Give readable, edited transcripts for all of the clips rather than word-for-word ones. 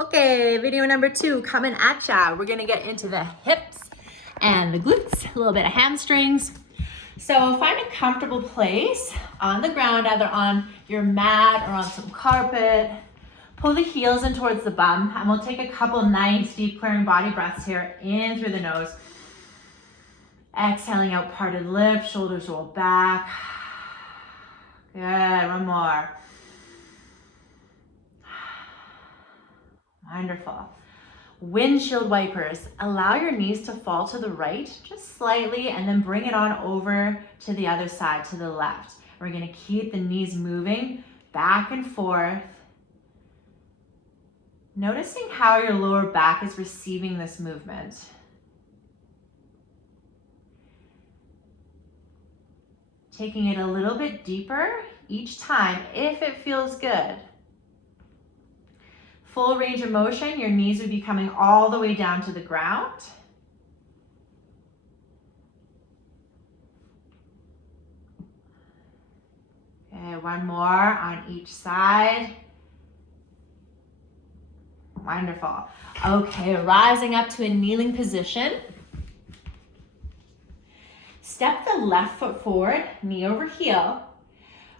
Okay, video number 2 coming at ya. We're gonna get into the hips and the glutes, a little bit of hamstrings. So find a comfortable place on the ground, either on your mat or on some carpet. Pull the heels in towards the bum, and we'll take a couple nice deep clearing body breaths here, in through the nose. Exhaling out, parted lips, shoulders roll back. Good, one more. Wonderful. Windshield wipers. Allow your knees to fall to the right, just slightly, and then bring it on over to the other side, to the left. We're gonna keep the knees moving back and forth. Noticing how your lower back is receiving this movement. Taking it a little bit deeper each time, if it feels good. Full range of motion, your knees would be coming all the way down to the ground. Okay, one more on each side. Wonderful. Okay, rising up to a kneeling position. Step the left foot forward, knee over heel.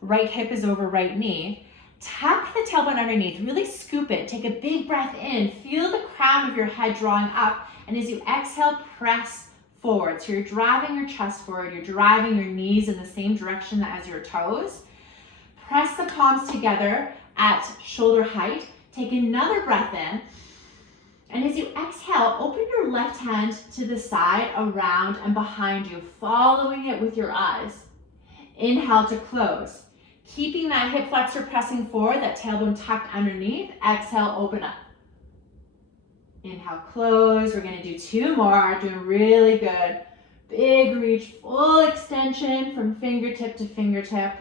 Right hip is over right knee. Tuck the tailbone underneath, really scoop it. Take a big breath in, feel the crown of your head drawing up, and as you exhale, press forward. So you're driving your chest forward, you're driving your knees in the same direction as your toes. Press the palms together at shoulder height. Take another breath in, and as you exhale, open your left hand to the side, around, and behind you, following it with your eyes. Inhale to close. Keeping that hip flexor pressing forward, that tailbone tucked underneath. Exhale, open up. Inhale, close. We're gonna do 2 more, doing really good. Big reach, full extension from fingertip to fingertip.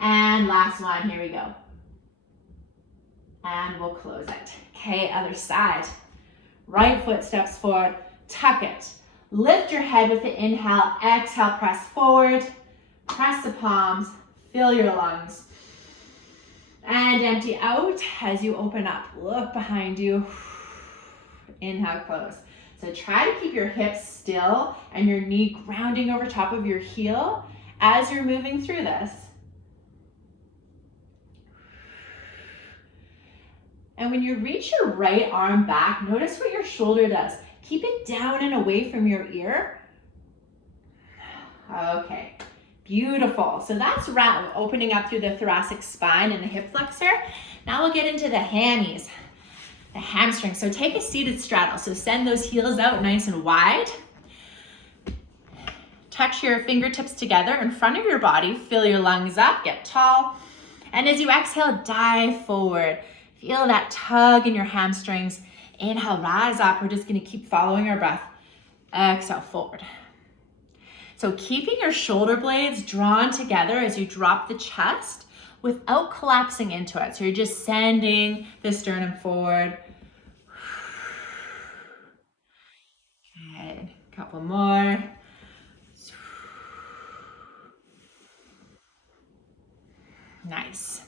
And last one, here we go. And we'll close it. Okay, other side. Right foot steps forward, tuck it. Lift your head with the inhale, exhale, press forward. Press the palms. Fill your lungs. And empty out as you open up. Look behind you. Inhale, close. So try to keep your hips still and your knee grounding over top of your heel as you're moving through this. And when you reach your right arm back, notice what your shoulder does. Keep it down and away from your ear. Okay. Beautiful. So that's opening up through the thoracic spine and the hip flexor. Now we'll get into the hammies, the hamstrings. So take a seated straddle. So send those heels out nice and wide. Touch your fingertips together in front of your body. Fill your lungs up, get tall. And as you exhale, dive forward. Feel that tug in your hamstrings. Inhale, rise up. We're just going to keep following our breath. Exhale, forward. So keeping your shoulder blades drawn together as you drop the chest without collapsing into it. So you're just sending the sternum forward. Good. Couple more. Nice.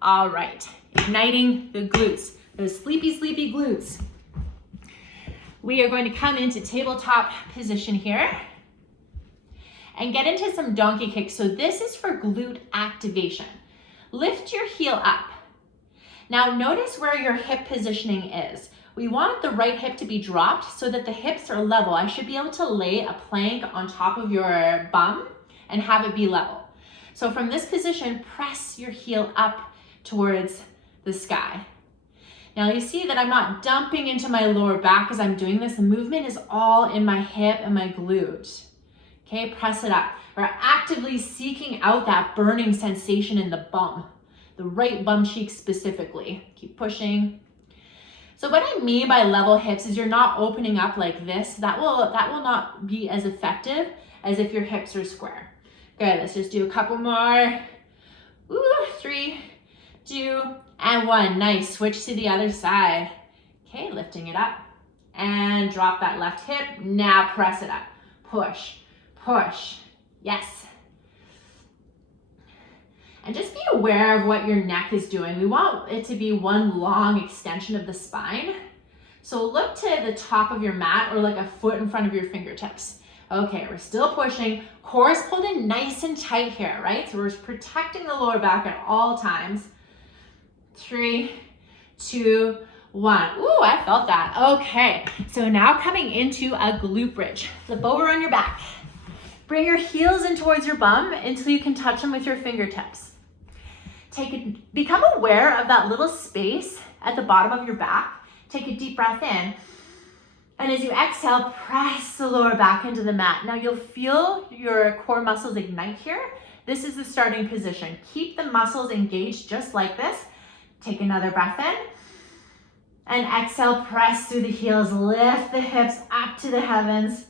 All right. Igniting the glutes, those sleepy, sleepy glutes. We are going to come into tabletop position here and get into some donkey kicks. So this is for glute activation. Lift your heel up. Now notice where your hip positioning is. We want the right hip to be dropped so that the hips are level. I should be able to lay a plank on top of your bum and have it be level. So from this position, press your heel up towards the sky. Now you see that I'm not dumping into my lower back as I'm doing this. The movement is all in my hip and my glute. Okay, press it up. We're actively seeking out that burning sensation in the bum, the right bum cheek specifically. Keep pushing. So what I mean by level hips is you're not opening up like this. That will not be as effective as if your hips are square. Good, let's just do a couple more. 3, 2, and 1. Nice, switch to the other side. Okay, lifting it up and drop that left hip. Now press it up, push. Push, yes. And just be aware of what your neck is doing. We want it to be one long extension of the spine. So look to the top of your mat or like a foot in front of your fingertips. Okay, we're still pushing. Core is pulled in nice and tight here, right? So we're protecting the lower back at all times. 3, 2, 1. Ooh, I felt that. Okay, so now coming into a glute bridge. Flip over on your back. Bring your heels in towards your bum until you can touch them with your fingertips. Become aware of that little space at the bottom of your back. Take a deep breath in. And as you exhale, press the lower back into the mat. Now you'll feel your core muscles ignite here. This is the starting position. Keep the muscles engaged just like this. Take another breath in. And exhale, press through the heels. Lift the hips up to the heavens.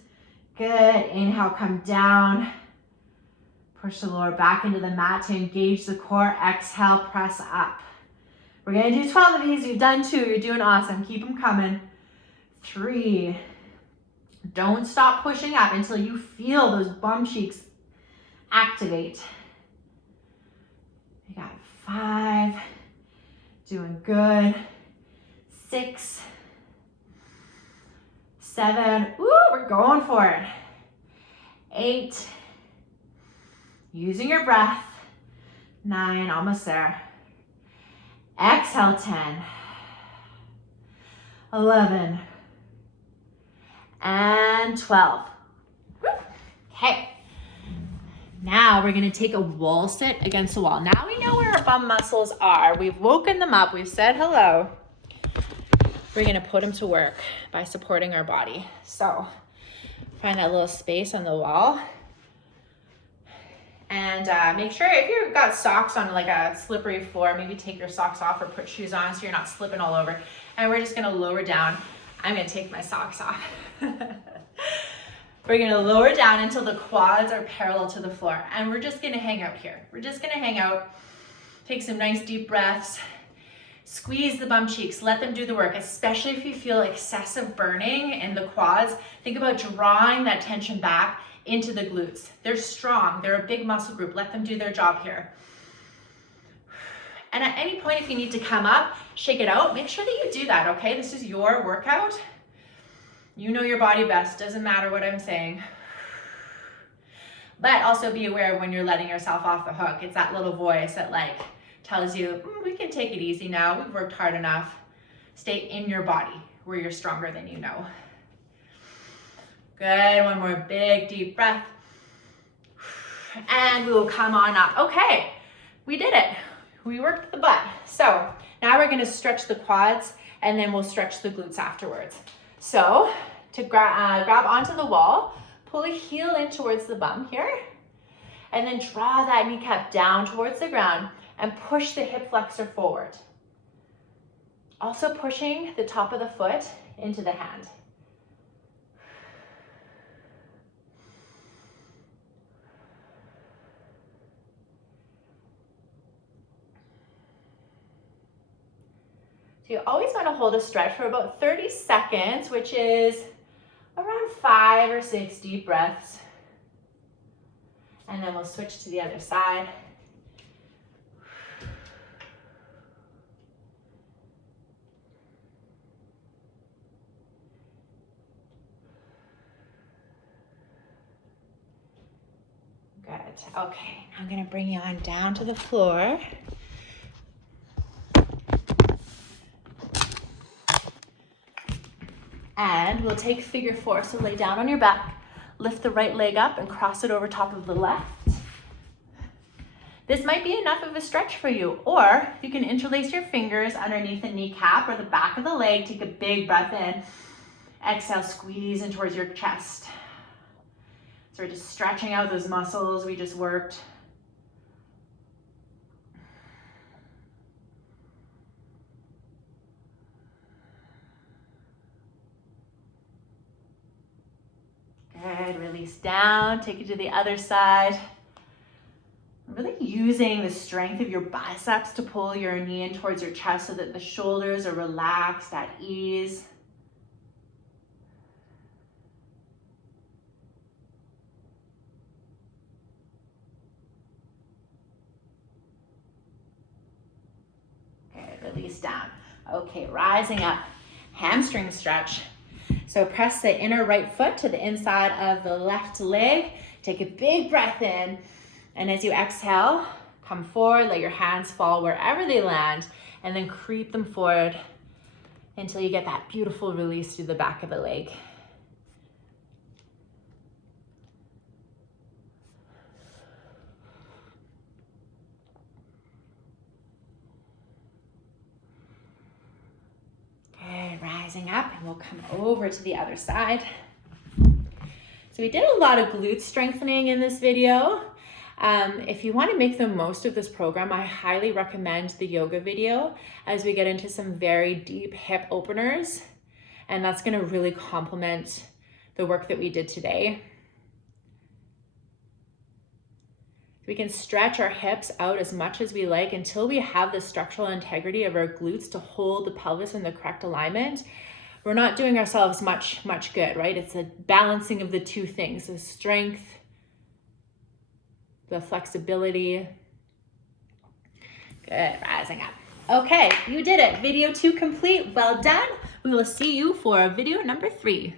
Good. Inhale, come down. Push the lower back into the mat to engage the core. Exhale, press up. We're gonna do 12 of these. You've done 2. You're doing awesome. Keep them coming. 3. Don't stop pushing up until you feel those bum cheeks activate. You got 5. Doing good. 6, 7. Ooh, we're going for it. 8. Using your breath. 9, almost there. Exhale, 10. 11. And 12. Okay. Now we're gonna take a wall sit against the wall. Now we know where our bum muscles are. We've woken them up. We've said hello. We're gonna put them to work by supporting our body. So find that little space on the wall. And make sure if you've got socks on like a slippery floor, maybe take your socks off or put shoes on so you're not slipping all over. And we're just gonna lower down. I'm gonna take my socks off. We're gonna lower down until the quads are parallel to the floor. And we're just gonna hang out here. We're just gonna hang out, take some nice deep breaths, squeeze the bum cheeks, let them do the work, especially if you feel excessive burning in the quads. Think about drawing that tension back into the glutes. They're strong, they're a big muscle group. Let them do their job here. And at any point, if you need to come up, shake it out, make sure that you do that, okay? This is your workout. You know your body best, doesn't matter what I'm saying. But also be aware when you're letting yourself off the hook. It's that little voice that like tells you, we can take it easy now, we've worked hard enough. Stay in your body where you're stronger than you know. Good, one more big deep breath. And we will come on up. Okay, we did it. We worked the butt. So now we're gonna stretch the quads and then we'll stretch the glutes afterwards. So to grab onto the wall, pull a heel in towards the bum here, and then draw that kneecap down towards the ground and push the hip flexor forward. Also pushing the top of the foot into the hand. So you always want to hold a stretch for about 30 seconds, which is around 5 or 6 deep breaths. And then we'll switch to the other side. Good. Okay, I'm going to bring you on down to the floor. And we'll take figure 4. So lay down on your back, lift the right leg up and cross it over top of the left. This might be enough of a stretch for you, or you can interlace your fingers underneath the kneecap or the back of the leg. Take a big breath in. Exhale, squeeze in towards your chest. So we're just stretching out those muscles we just worked. Good, release down, take it to the other side. Really using the strength of your biceps to pull your knee in towards your chest so that the shoulders are relaxed, at ease. release down. Okay, rising up, hamstring stretch. So press the inner right foot to the inside of the left leg. Take a big breath in. And as you exhale, come forward, let your hands fall wherever they land, and then creep them forward until you get that beautiful release through the back of the leg. Good, rising up, and we'll come over to the other side. So we did a lot of glute strengthening in this video. If you want to make the most of this program, I highly recommend the yoga video as we get into some very deep hip openers, and that's going to really complement the work that we did today. We can stretch our hips out as much as we like until we have the structural integrity of our glutes to hold the pelvis in the correct alignment. We're not doing ourselves much good, right? It's a balancing of the two things, the strength, the flexibility. Good, rising up. Okay, you did it. Video 2 complete. Well done. We will see you for video number 3.